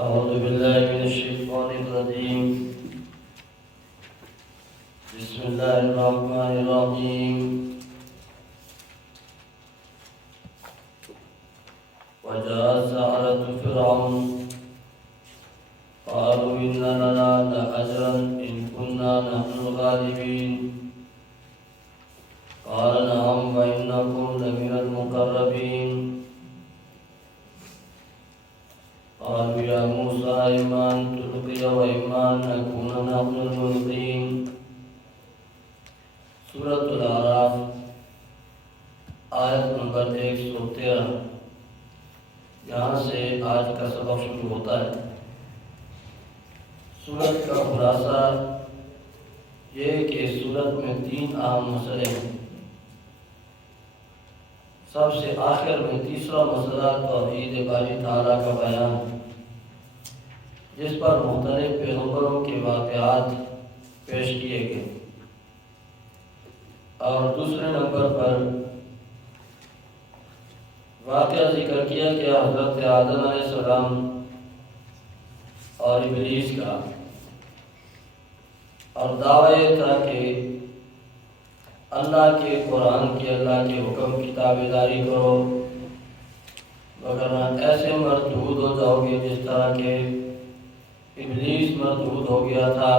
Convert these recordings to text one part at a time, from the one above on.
أعوذ بالله من الشيطان الرجيم. بسم الله الرحمن الرحيم. وجاء السحرة فرعون قالوا إن لنا لأجرا إن كنا نحن الغالبين قال نعم وإنكم لمن المقربين قالوا يا موسى إما أن تلقي وإما أن نكون نحن الملقين. سورۃ الاعراف آیت نمبر 113. یہاں سے آج کا سبق شروع ہوتا ہے. سورت کا خلاصہ یہ کہ سورت میں 3 اہم مسئلے ہیں. سب سے آخر میں تیسرا مسئلہ توحید باری تعالیٰ کا بیان، جس پر مختلف پیغمبروں کے واقعات پیش کیے گئے، اور دوسرے نمبر پر واقعہ ذکر کیا کہ حضرت آدم علیہ السلام اور ابلیس کا، اور دعویٰ یہ تھا کہ اللہ کے قرآن کی، اللہ کے حکم کی تابعداری کرو، وگرنہ ایسے مردود ہو جاؤ گے جس طرح کہ ابلیس مردود ہو گیا تھا،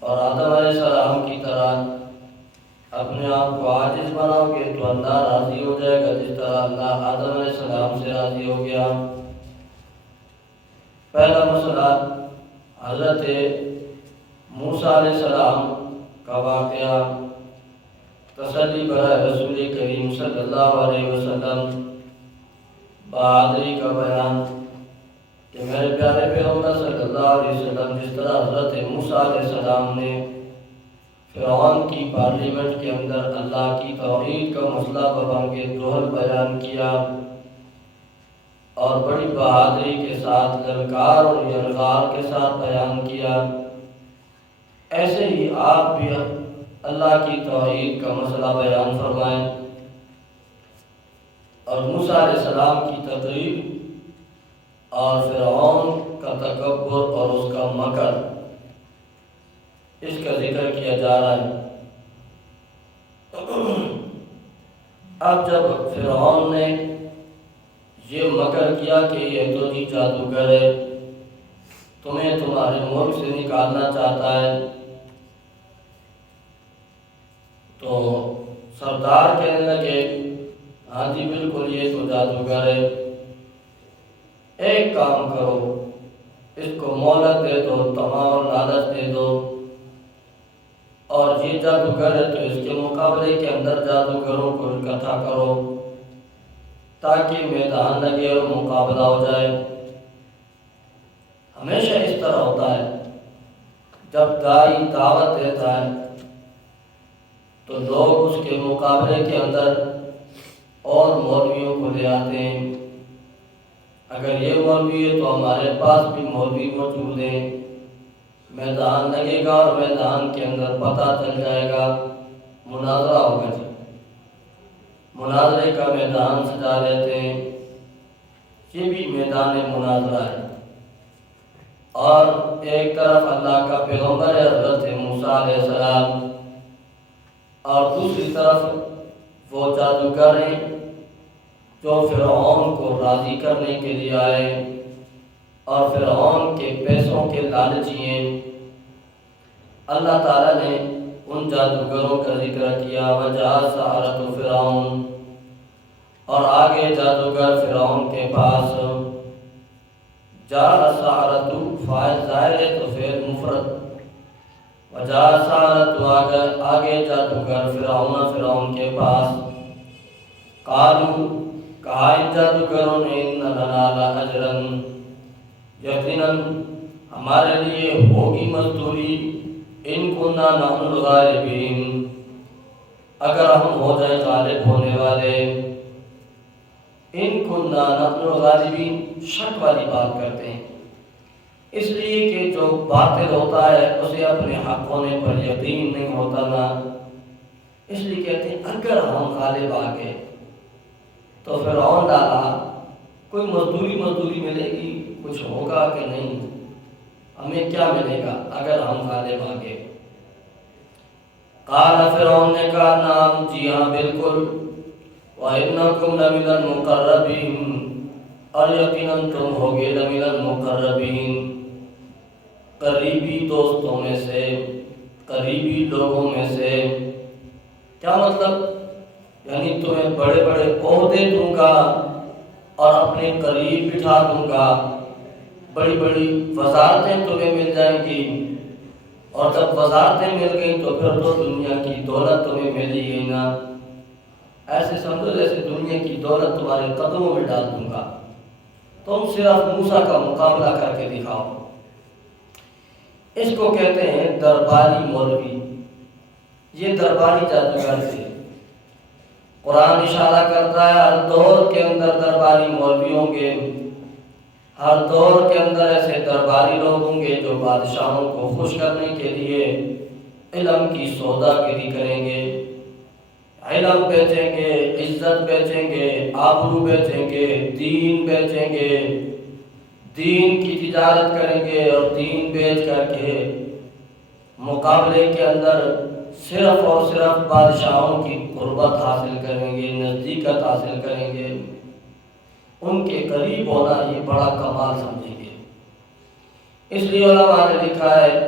اور آدم علیہ السلام کی طرح اپنے آپ کو عاجز بناؤ گے تو اللہ راضی ہو جائے گا جس طرح اللہ آدم علیہ السلام سے راضی ہو گیا. پہلا مسئلہ حضرت موسیٰ علیہ السلام کا واقعہ، تسلی برائے رسول کریم صلی اللہ علیہ وسلم، بہادری کا بیان کہ میرے پیارے پیغمبر صلی اللہ علیہ وسلم جس طرح حضرت موسیٰ علیہ السلام نے فرعون کی پارلیمنٹ کے اندر اللہ کی توحید کا مسئلہ ببانگ دوہل بیان کیا اور بڑی بہادری کے ساتھ للکار اور یلغار کے ساتھ بیان کیا، ایسے ہی آپ بھی اللہ کی توحید کا مسئلہ بیان فرمائیں. اور موسیٰ علیہ السلام کی تقریر اور فرعون کا تکبر اور اس کا مکر، اس کا ذکر کیا جا رہا ہے. اب جب فرعون نے یہ مکر کیا کہ یہ تو جی جادوگر ہے، تمہیں تمہارے ملک سے نکالنا چاہتا ہے، تو سردار کہنے لگے ہاں جی بالکل یہ تو جادوگر ہے، ایک کام کرو، اس کو مہلت دے دو، تمام اور لالچ دے دو، اور یہ جادوگر ہے تو اس کے مقابلے کے اندر جادوگروں کو اکٹھا کرو تاکہ میدان لگے اور مقابلہ ہو جائے. ہمیشہ اس طرح ہوتا ہے، جب دائی دعوت دیتا ہے تو لوگ اس کے مقابلے کے اندر اور مولویوں کو لے آتے ہیں. اگر یہ مولوی ہے تو ہمارے پاس بھی مولوی موجود ہیں، میدان لگے گا اور میدان کے اندر پتہ چل جائے گا، مناظرہ ہوگا. جی مناظرے کا میدان سجا لیتے ہیں، یہ بھی میدان مناظرہ ہے. اور ایک طرف اللہ کا پیغمبر ہے حضرت موسیٰ علیہ السلام، اور دوسری طرف وہ جادوگر ہیں جو فرعون کو راضی کرنے کے لیے آئے اور فرعون کے پیسوں کے لالچی ہیں. اللہ تعالیٰ نے ان جادوگروں کا ذکر کیا، وجاء السحرۃ فرعون، اور آگے جادوگر فرعون کے پاس. جاء السحرۃ فاعل ظاہر ہے تو فعل مفرد، وجاء السحرۃ آگے جادوگر فرعون کے پاس. قالوا کہا ان جادوگروں نے ان لنا لاجرا، یقیناً ہمارے لیے ہوگی مزدوری، ان کننا نحن الغالبین، اگر ہم ہو جائیں غالب ہونے والے. ان کننا نحن الغالبین شک والی بات کرتے ہیں، اس لیے کہ جو باطل ہوتا ہے اسے اپنے حق ہونے پر یقین نہیں ہوتا نا، اس لیے کہتے ہیں اگر ہم غالب آ گئے تو فرعون ڈالا کوئی مزدوری ملے گی، کچھ ہوگا کہ نہیں، ہمیں کیا ملے گا اگر ہم غالب آ گئے؟ قال فرعون نے کہا نام، جی ہاں بالکل، وَإِنَّكُمْ لَمِنَ الْمُقَرَّبِينَ، اور یقیناً تم ہوگے لَمِنَ الْمُقَرَّبِينَ، قریبی دوستوں میں سے، قریبی لوگوں میں سے۔ کیا مطلب؟ یعنی تمہیں بڑے بڑے عہدے دوں گا اور اپنے قریب بٹھا دوں گا، بڑی بڑی وزارتیں تمہیں مل جائیں گی، اور جب وزارتیں مل گئیں تو پھر تو دنیا کی دولت تمہیں مل ہی گئی نا۔ ایسے سمجھو جیسے دنیا کی دولت تمہارے قدموں میں ڈال دوں گا، تم صرف موسیٰ کا مقابلہ کر کے دکھاؤ۔ اس کو کہتے ہیں درباری مولوی، یہ درباری جادوگر تھے۔ قرآن اشارہ کرتا ہے ہر دور کے اندر درباری مولوی ہوں گے، ہر دور کے اندر ایسے درباری لوگ ہوں گے جو بادشاہوں کو خوش کرنے کے لیے علم کی سودا گری کریں گے، علم بیچیں گے، عزت بیچیں گے، آبرو بیچیں گے، دین بیچیں گے، دین کی تجارت کریں گے، اور دین بیچ کر کے مقابلے کے اندر صرف اور صرف بادشاہوں کی قربت حاصل کریں گے، نزدیکت حاصل کریں گے، ان کے قریب ہونا یہ بڑا کمال سمجھیں گے۔ اس لیے علماء نے لکھا ہے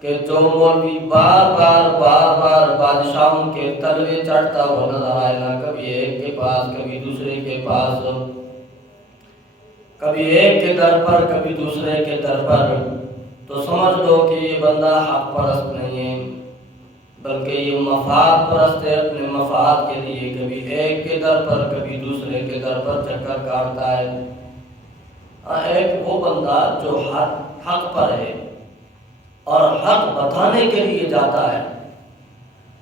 کہ جو مولوی بار بار بادشاہوں کے تلوے چڑھتا ہوا نظر آئے نا، کبھی ایک کے پاس کبھی دوسرے کے پاس، کبھی ایک کے در پر کبھی دوسرے کے در پر، تو سمجھ لو کہ یہ بندہ حق پرست نہیں ہے، بلکہ یہ مفاد پرست ہے، اپنے مفاد کے لیے کبھی ایک کے در پر کبھی دوسرے کے در پر چکر کاٹتا ہے۔ ایک وہ بندہ جو حق پر ہے اور حق بتانے کے لیے جاتا ہے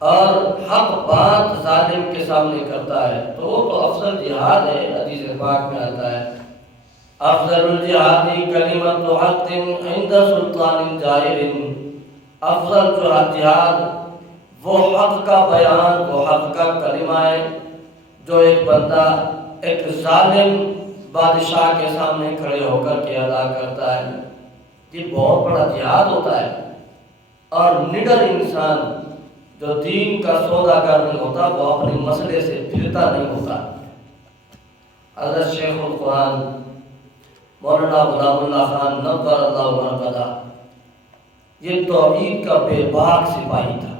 اور حق بات ظالم کے سامنے کرتا ہے، تو وہ تو افضل جہاد ہے۔ حدیث پاک میں آتا ہے افضل الجہاد کلمۃ حق عند سلطان جائر، افضل جو جہاد وہ حق کا بیان، وہ حق کا کلمہ ہے جو ایک بندہ ایک ظالم بادشاہ کے سامنے کھڑے ہو کر کے ادا کرتا ہے۔ یہ بہت بڑا جہاد ہوتا ہے، اور نڈر انسان جو دین کا سودا گر نہیں ہوتا وہ اپنے مسئلے سے پھرتا نہیں ہوتا۔ حضرت شیخ القرآن مولانا غلام اللہ خان نور اللہ مرقدہ یہ توحید کا بے باک سپاہی تھا۔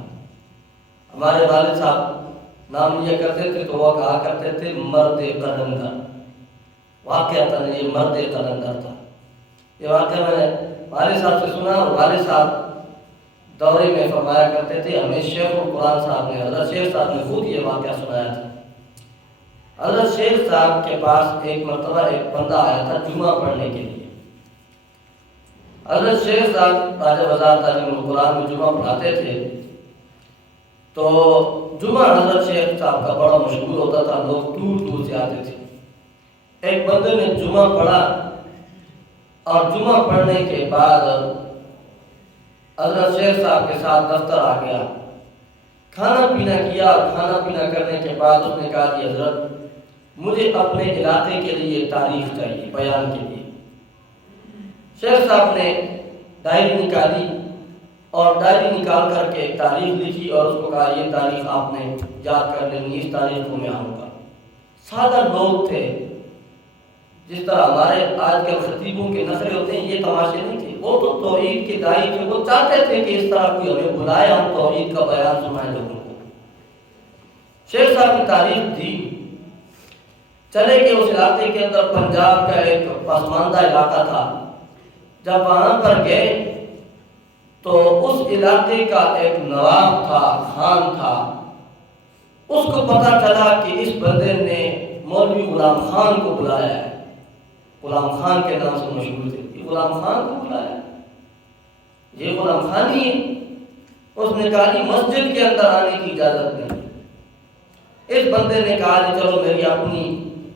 ہمارے والد صاحب نام لیا کرتے تھے تو وہ کہا کرتے تھے مرد قلندر، واقعتاً یہ مرد قلندر تھا۔ یہ واقعہ میں نے والد صاحب سے سنا، اور والد صاحب دورے میں فرمایا کرتے تھے، ہمیں شیخ القرآن صاحب نے، حضرت شیخ صاحب نے خود یہ واقعہ سنایا تھا۔ حضرت شیخ صاحب کے پاس ایک مرتبہ ایک بندہ آیا تھا جمعہ پڑھنے کے لیے۔ حضرت شیخ صاحب راجہ وزارت تعلیم القرآن میں جمعہ پڑھاتے تھے، تو جمعہ حضرت شیخ صاحب کا بڑا مشغول ہوتا تھا، لوگ دور دور سے آتے تھے۔ ایک بندے نے جمعہ پڑھا، اور جمعہ پڑھنے کے بعد حضرت شیخ صاحب کے ساتھ دفتر آ گیا، کھانا پینا کیا، اور کھانا پینا کرنے کے بعد اس نے کہا کہ حضرت مجھے اپنے علاقے کے لیے تاریخ چاہیے بیان کے لیے۔ شیخ صاحب نے ڈائری نکالی، اور ڈائری نکال کر کے ایک تاریخ لکھی، اور اس کو کہا یہ تاریخ آپ نے یاد کر لینی، اس تاریخ کو میں آؤں گا۔ سادہ لوگ تھے، جس طرح ہمارے آج کل خطیبوں کے نخرے ہوتے ہیں، یہ تماشے نہیں تھے۔ وہ تو توحید کے داعی تھے، وہ چاہتے تھے کہ اس طرح کوئی ہمیں بلائے، ہم توحید کا بیان سنائیں لوگوں کو۔ شیخ صاحب نے تاریخ دی، چلے کہ اس علاقے کے اندر پنجاب کا ایک پسماندہ علاقہ تھا۔ جب وہاں پر گئے تو اس علاقے کا ایک نواب تھا، خان تھا، اس کو پتہ چلا کہ اس بندے نے مولوی غلام خان کو بلایا ہے، غلام خان کے نام سے مشہور تھے، یہ غلام خان کو بلایا، یہ غلام خان ہی ہے۔ اس نے کہا کہ مسجد کے اندر آنے کی اجازت نہیں۔ اس بندے نے کہا کہ چلو میری اپنی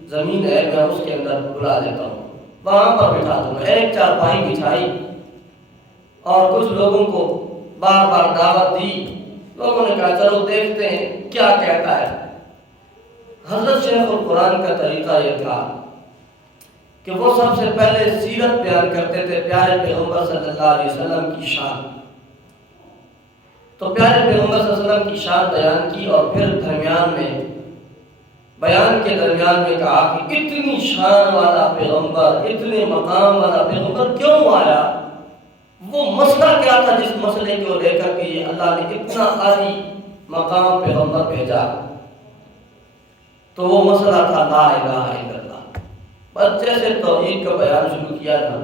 زمین ہے، میں اس کے اندر بلا دیتا ہوں، وہاں پر بٹھا دوں گا۔ ایک چارپائی بچھائی اور کچھ لوگوں کو بار بار دعوت دی۔ لوگوں نے کہا چلو دیکھتے ہیں کیا کہتا ہے۔ حضرت شیخ القرآن کا طریقہ یہ تھا کہ وہ سب سے پہلے سیرت بیان کرتے تھے پیارے پیغمبر صلی اللہ علیہ وسلم کی شان. تو پیارے پیغمبر صلی اللہ علیہ وسلم کی شان بیان کی اور پھر بیان کے درمیان میں کہا کہ اتنی شان والا پیغمبر، اتنے مقام والا پیغمبر کیوں آیا؟ وہ مسئلہ کیا تھا جس مسئلے کو لے کر کے اللہ نے اتنا عالی مقام پیغمبر بھیجا؟ تو وہ مسئلہ تھا لا الہ الا اللہ. بس جیسے توحید کا بیان شروع کیا نا،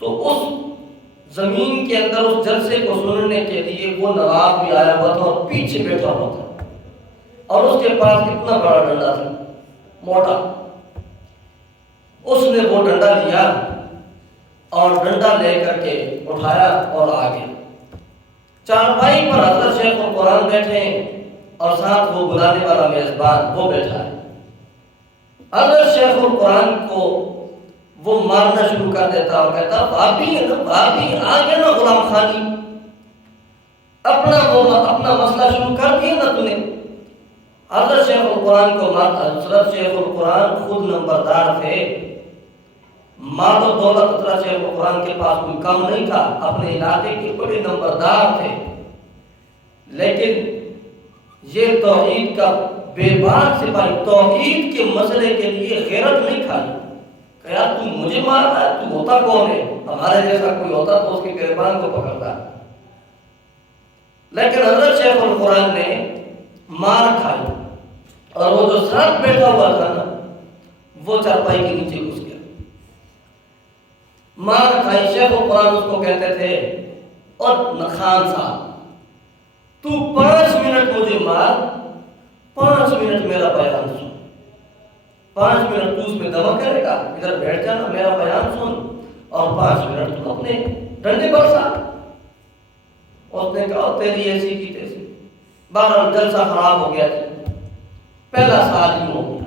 تو اس زمین کے اندر اس جلسے کو سننے کے لیے وہ نواب بھی آیا ہوا تھا اور پیچھے بیٹھا ہوا تھا، اور اس کے پاس کتنا بڑا ڈنڈا تھا، موٹا. اس نے وہ ڈنڈا لیا اور ڈنڈا لے کر کے اٹھایا اور آگے چارپائی پر حضرت شیخ القرآن بیٹھے اور ساتھ وہ بلانے والا میزبان وہ بیٹھا ہے. حضرت شیخ القرآن کو وہ مارنا شروع کر دیتا اور کہتا بھابھی ہے نا، بھابھی آگے نا غلام خانی، اپنا مسئلہ شروع کر دیا نا تو نے. حضرت شیخ القرآن کو مارتا. حضرت شیخ القرآن خود نمبردار تھے، مال و دولت حضرت شیخ القرآن کے پاس کوئی کم نہیں تھا، اپنے علاقے کے بڑے نمبردار تھے، لیکن یہ توحید کا بے باک سپاہی توحید کے مسئلے کے لیے غیرت نہیں کھائی کہ یار تو مجھے مارتا ہے، تو ہوتا کون ہے؟ ہمارے جیسا کوئی ہوتا تو اس کے گریبان کو پکڑتا. لیکن حضرت شیخ القرآن نے مار کھائی اور وہ جو ساتھ بیٹھا ہوا تھا نا وہ چارپائی کے نیچے گھس گیا. مار کھائی. شیخ القرآن اس کو کہتے تھے اور خان صاحب تو 5 منٹ مجھے مار، 5 منٹ میرا بیان سن. 5 منٹ تو اس میں دمہ کرے گا، ادھر بیٹھ جانا، میرا بیان سن، اور 5 منٹ تو اپنے ڈنڈے برسا. اس نے کہا تیری ایسی کی تیسی. بہرحال جلسہ خراب ہو گیا تھا، پہلا سال ہی ہو گیا.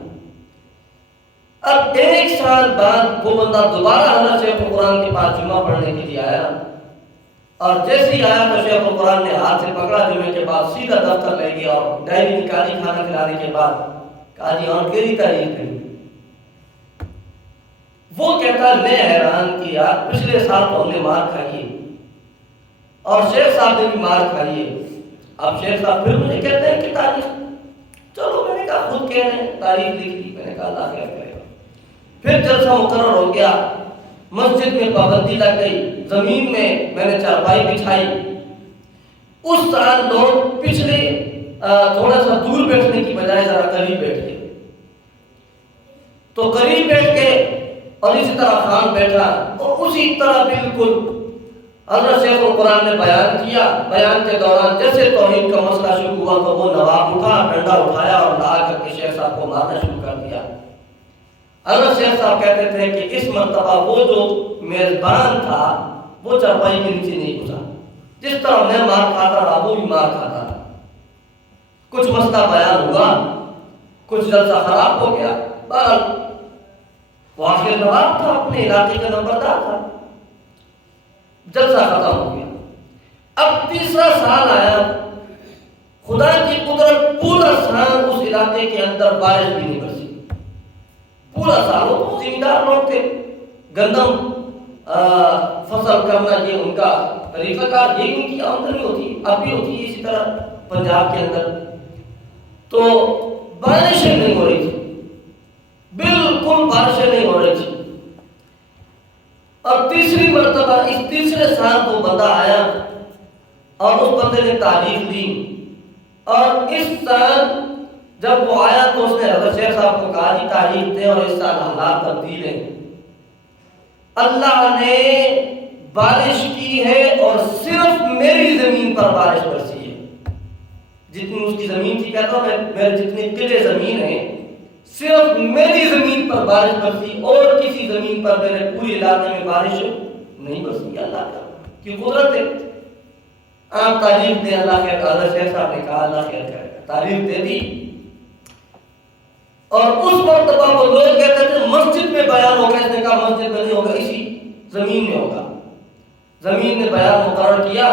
اب 1 سال بعد وہ بندہ دوبارہ حضرت شیخ القرآن کے پاس جمعہ پڑھنے کے لیے آیا، اور جیسے ہی آیا تو شیخ القرآن نے ہاتھ سے پکڑا جمعے کے بعد سیدھا دفتر لے گیا اور ڈائری نکالی. کھانا کھلانے کے بعد کہا جی اور کیری تاریخ ہے. وہ کہتا میں حیران کہ یار پچھلے سال تو ہم نے مار کھائی اور شیخ صاحب نے بھی مار کھائی ہے، اب شیخ صاحب پھر مجھے کہتے ہیں کہ تاریخ. چلو میں نے کہا خود کہہ رہے ہیں تاریخ لکھ لی. میں نے کہا اللہ خیر کرے گا. پھر جلسہ مقرر ہو گیا، مسجد میں پابندی لگ گئی، زمین میں نے چارپائی بچھائی. اس سال لوگ پچھلے تھوڑا سا دور بیٹھنے کی بجائے ذرا قریب بیٹھ گئے. تو قریب بیٹھ کے اور اسی طرح خان بیٹھا اور اسی طرح بالکل حضرت شیخ القرآن نے بیان کیا. بیان کے دوران جیسے توحید کا مسئلہ شروع ہوا تو وہ نواب اٹھا، ڈنڈا اٹھایا اور لا کر کے شیخ صاحب کو مارنا شروع کر دیا. حضرت شیخ صاحب کہتے تھے کہ اس مرتبہ وہ جو میزبان تھا وہ چارپائی کے نیچے نہیں گھسا. جس طرح میں مار کھاتا رہا وہ بھی مار کھاتا رہا. کچھ مسئلہ بیان ہوا، کچھ جلسہ خراب ہو گیا. بہرحال وہ آخر نواب تھا، اپنے علاقے کا نمبردار تھا. جلسہ ختم ہو گیا. اب تیسرا سال آیا، خدا کی قدرت پورا سال اس علاقے کے اندر بارش بھی نہیں برسی. پورا سال وہ تو زمیندار لوگ تھے، گندم فصل کرنا یہ ان کا طریقہ کار، یہ ان کی آمدنی ہوتی، اب بھی ہوتی ہے اسی طرح پنجاب کے اندر. تو بارشیں نہیں ہو رہی تھی، بالکل بارشیں نہیں ہو رہی تھی. اور تیسری مرتبہ اس تیسرے سال وہ بندہ آیا اور اس بندے نے تعریف دی. اور اس سال جب وہ آیا تو اس نے حضرت شیخ صاحب کو کہا جی تعریف دیں اور اس سال حالات تبدیل ہیں. اللہ نے بارش کی ہے اور صرف میری زمین پر بارش برسی ہے. جتنی اس کی زمین تھی، کہتا ہوں میرے جتنے قلعے زمین ہیں صرف میری زمین پر بارش برسی، اور کسی زمین پر میرے پورے علاقے میں بارش نہیں برسی. اللہ کا کی قدرت ہے. آپ تعریف دیں. اللہ خیر. حضرت شیخ صاحب نے کہا اللہ خیر کرے گا. تعریف دے دی. اور اس مرتبہ وہ لوگ کہتے تھے مسجد میں بیان ہوگا. اس نے کہا مسجد میں نہیں ہوگا، اسی زمین میں ہوگا. زمین نے بیان مقرر کیا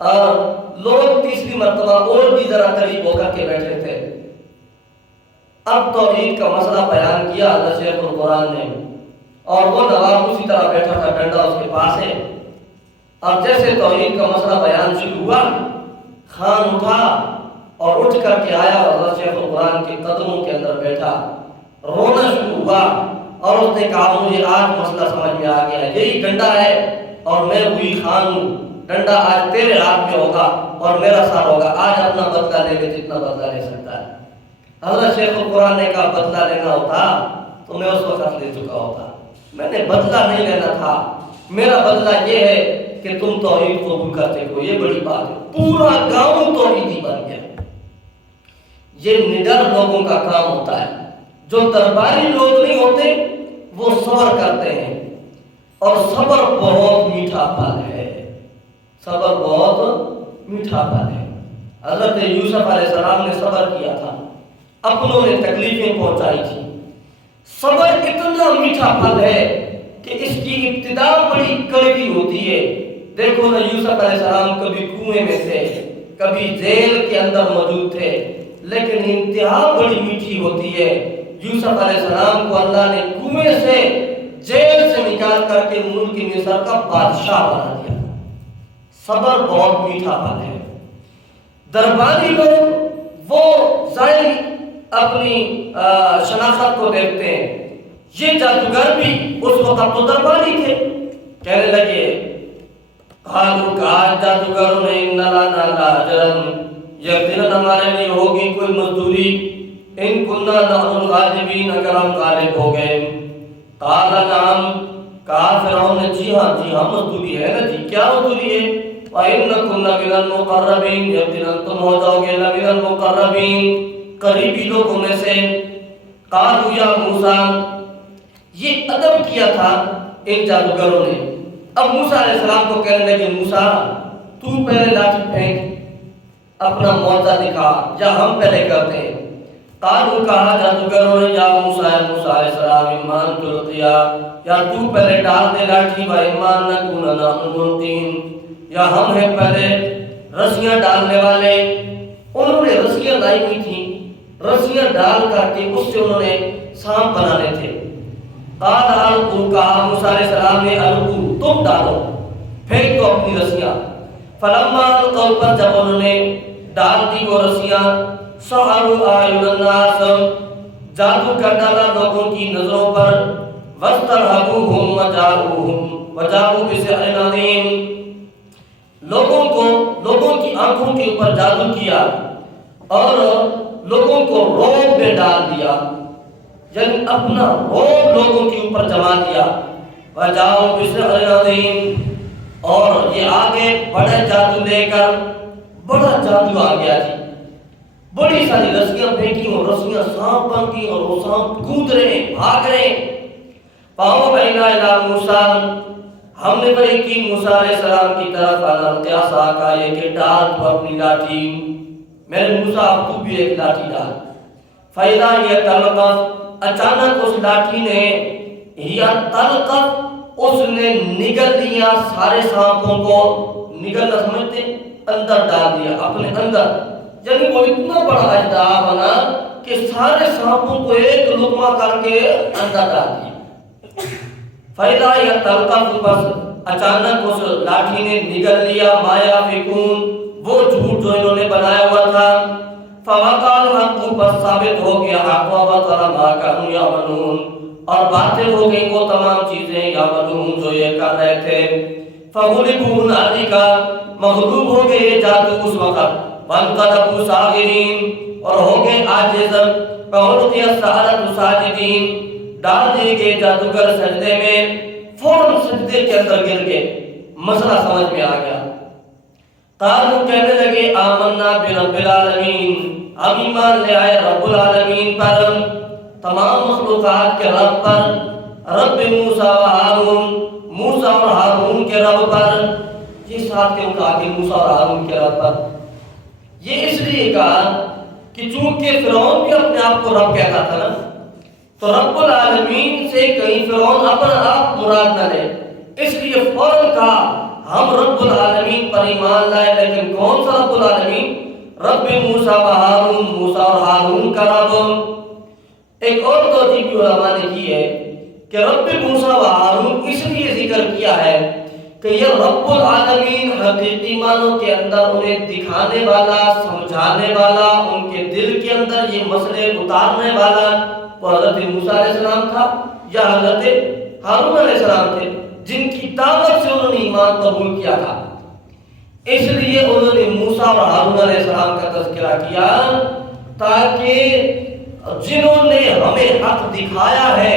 اور لوگ تیسری مرتبہ اور بھی ذرا قریب ہو کر کے بیٹھے تھے. اب توحید کا مسئلہ بیان کیا حضرت شیخ القرآن نے، اور وہ نواب اسی طرح بیٹھا تھا، ڈنڈا اس کے پاس ہے۔ اب جیسے توحید کا مسئلہ بیان شروع ہوا، خان اٹھا اور اٹھ کر کے آیا اور حضرت شیخ القرآن کے قدموں کے اندر بیٹھا، رونا شروع ہوا اور اس نے کہا مجھے آج مسئلہ سمجھ میں آ گیا ہے، یہی ڈنڈا ہے اور میں ہوئی خان ہوں، ڈنڈا آج تیرے ہاتھ میں ہوگا اور میرا سار ہوگا، آج اپنا بدلہ لے لے جتنا بدلہ لے سکتا ہے۔ حضرت شیخ القرآن نے کہا بدلہ لینا ہوتا تو میں اس وقت لے چکا ہوتا، میں نے بدلہ نہیں لینا تھا، میرا بدلہ یہ ہے کہ تم توحید قبول کرتے ہو، یہ بڑی بات ہے۔ پورا گاؤں توحیدی بن گیا۔ یہ نڈر لوگوں کا کام ہوتا ہے، جو درباری لوگ نہیں ہوتے وہ صبر کرتے ہیں، اور صبر بہت میٹھا پھل ہے، صبر بہت میٹھا پھل ہے۔ حضرت یوسف علیہ السلام نے صبر کیا تھا، اپنوں نے تکلیفیں پہنچائی تھی۔ صبر اتنا میٹھا پھل ہے کہ اس کی ابتدا بڑی کڑوی ہوتی ہے۔ دیکھو نا، یوسف علیہ السلام کبھی کنویں میں تھے، کبھی جیل کے اندر موجود تھے، لیکن انتہا بڑی میٹھی ہوتی ہے۔ یوسف علیہ السلام کو اللہ نے کنویں سے، جیل سے نکال کر کے ملک مصر کا بادشاہ بنا دیا۔ صبر بہت میٹھا پھل ہے۔ درباری لوگ وہ ظاہر اپنی شناخت کو دیکھتے ہیں۔ یہ جادوگر بھی اس وقت تو درباری تھے، کہنے لگے قالوا کہا جادوگروں نے ان لنا لاجرن، یقیناً ہمارے لیے ہوگی کوئی مزدوری، ان کننا نحن الغالبین، اگر ہم غالب ہو گئے۔ قال نعم، کہا فرعون نے جی ہاں مزدوری ہے نا جی، کیا مزدوری ہے؟ وَإِنَّكُمْ لَمِنَ الْمُقَرَّبِينَ، یقیناً تم ہو جاؤ گے لَمِنَ الْمُقَرَّبِينَ، قریبی لوگوں میں سے۔ قالوا یا موسیٰ، یہ ادب کیا تھا ان جادوگروں نے۔ اب موسیٰ علیہ السلام کو کہنے لگے موسیٰ تو پہلے لاٹھی پھینک، اپنا معجزہ دکھا، یا ہم پہلے کرتے ہیں۔ قالوا کہا جادوگروں نے یا موسیٰ علیہ السلام ایمان تلقیا، یا تو پہلے ڈال دے لاٹھی، و ایمان نکون نحن الملقین، یا ہم ہیں پہلے رسیاں ڈالنے والے۔ انہوں نے رسیاں لائی ہوئی تھیں، رسیاں ڈال کر کے اس سے انہوں نے سانپ بنانے تھے۔ قال القوا، کہا موسیٰ علیہ السلام نے القوا، تم ڈالو، پھینک دو اپنی رسیاں۔ فلما القوا، پر جب انہوں نے ڈال دی وہ رسیاں، سحروا اعین الناس، جادو کر ڈالا لوگوں کی نظروں پر، واسترهبوهم وجاءوا بسحر عظیم، لوگوں کی آنکھوں کے اوپر جادو کیا اور لوگوں کو روب میں ڈال دیا، یعنی اپنا روب لوگوں کے اوپر جما دیا۔ وجاؤ بسحر عظیم، اور یہ آگے بڑے جادو لے کر، بڑا جادو آ گیا جی، بڑی ساری رسیاں پھینکی اور رسیاں سانپ بن گئی، اور وہ سانپ کود رہے، بھاگ رہے۔ پاؤں بینا الی موسیٰ، ہم نے بڑی کی موسیٰ علیہ السلام کی طرف، القیاسا کا یہ کہ ڈال تو اپنی لاٹھی، میرے موسیٰ اب تو بھی ایک لاٹھی ڈال۔ فَإِذَا هِيَ تَلْقَفُ، اچانک اس لاٹھی نے، یا تلقف، اس نے نگل دیا سارے سانپوں کو، نگلنا سمجھتے، اندر ڈال دیا اپنے اندر، یعنی وہ اتنا بڑا اجدہا بنا کہ سارے سانپوں کو ایک لقمہ کر کے اندر ڈال دیا۔ فَإِذَا هِيَ تَلْقَفُ، بس اچانک اس لاٹھی نے نگل لیا ما یافکون، وہ جھوٹ جو انہوں نے بنایا ہوا تھا۔ فَوَقَعَ الْحَقُّ، بس ثابت ہو گیا حق، وَبَطَلَ مَا كَانُوا يَعْمَلُونَ، اور باطل ہو گئی وہ تمام چیزیں یعملون جو یہ کر رہے تھے۔ فَغُلِبُوا هُنَالِكَ، مغلوب ہو گئے یہ جادو اس وقت، وَانقَلَبُوا صَاغِرِينَ، اور ہو گئے عاجز۔ فَأُلْقِيَ السَّحَرَةُ سَاجِدِينَ، ڈال دیے گئے جادوگر سجدے میں، فوراً سجدے کے اندر گر گئے۔ مسئلہ سمجھ میں آ گیا۔ قالوا، کہنے لگے آمنا برب العالمین، ہم ایمان لے آئے رب العالمین پر، تمام مخلوقات کے رب پر، رب موسیٰ و ہارون، موسیٰ اور ہارون کے رب پر۔ یہ ساتھ کیوں کہا کہ موسیٰ اور ہارون کے رب پر؟ یہ اس لیے کہا کہ چونکہ فرعون بھی اپنے آپ کو رب کہتا تھا نا، تو رب العالمین سے کہیں فرعون اپنا آپ مراد نہ لے، اس لیے فوراً کہا ہم رب العالمین پر ایمان لائے، لیکن کون سا رب العالمین؟ رب موسیٰ و ہارون، موسیٰ اور ہارون کا رب۔ ایک اور توجیہ بھی علماء نے کی ہے کہ رب موسیٰ و ہارون اس لیے ذکر کیا ہے کہ یہ رب العالمین حقیقی معنوں کے اندر انہیں دکھانے والا، سمجھانے والا، ان کے دل کے اندر یہ مسئلے اتارنے والا وہ حضرت موسیٰ علیہ السلام تھا یا حضرت ہارون علیہ السلام تھے، جن کی طاقت سے انہوں نے ایمان قبول کیا تھا۔ اس لیے انہوں نے موسیٰ اور ہارون علیہ السلام کا تذکرہ کیا تاکہ جنہوں نے ہمیں حق دکھایا ہے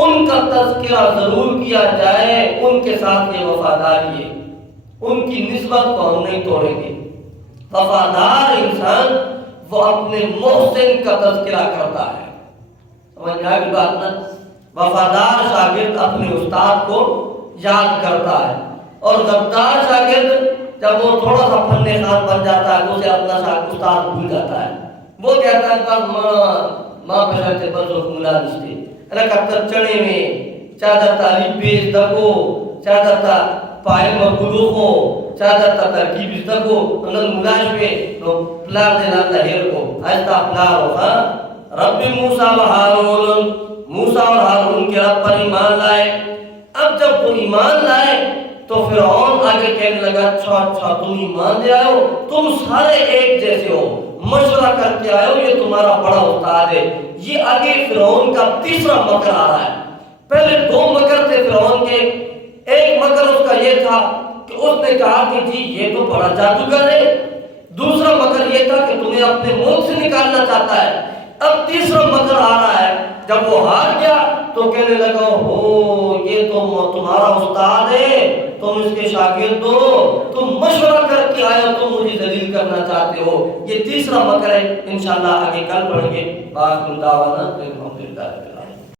ان کا تذکرہ ضرور کیا جائے، ان کے ساتھ یہ وفاداری ہے، ان کی نسبت کو ہم نہیں توڑیں گے۔ وفادار انسان وہ اپنے محسن کا تذکرہ کرتا ہے، سمجھ میں آگے بات نا؟ وفادار شاگرد اپنے استاد کو یاد کرتا ہے، اور غدار شاگرد جب وہ تھوڑا سا فن خان بن جاتا ہے تو اسے اپنا استاد بھول جاتا ہے، وہ کہتا ہے بس ماں پہلے بزرگ ملا نشتے رکھتا چڑے میں چادتا ریپیس دکو چادتا پائے مگلو کو چادتا ترکیب دکو انہوں ملاش پہ تو پلار دینا لہر کو ایسا پلار ہوگا۔ رب موسیٰ و ہارون، موسیٰ اور ہارون کے رب پر ایمان لائے۔ اب جب وہ ایمان لائے تو فرعون آگے کہنے لگا اچھا تم ایمان لے آئے ہو، تم سارے ایک جیسے ہو، مشورہ کر کے آئے ہو، یہ تمہارا بڑا استاد ہے۔ یہ آگے فرعون کا تیسرا مکر آ رہا ہے۔ پہلے دو مکر تھے فرعون کے، ایک مکر اس کا یہ تھا کہ اس نے کہا کہ جی یہ تو بڑا جادوگر ہے، دوسرا مکر یہ تھا کہ تمہیں اپنے ملک سے نکالنا چاہتا ہے۔ اب تیسرا مکر آ رہا ہے، جب وہ ہار گیا تو کہنے لگا ہو یہ تو تمہارا استاد ہے، تم اس کے شاگرد ہو، تم مشورہ کر کے آئے ہو، تم مجھے ذلیل کرنا چاہتے ہو۔ یہ تیسرا مکر ہے، انشاءاللہ آگے کل پڑھیں گے۔ باقی دعوانا الحمدللہ۔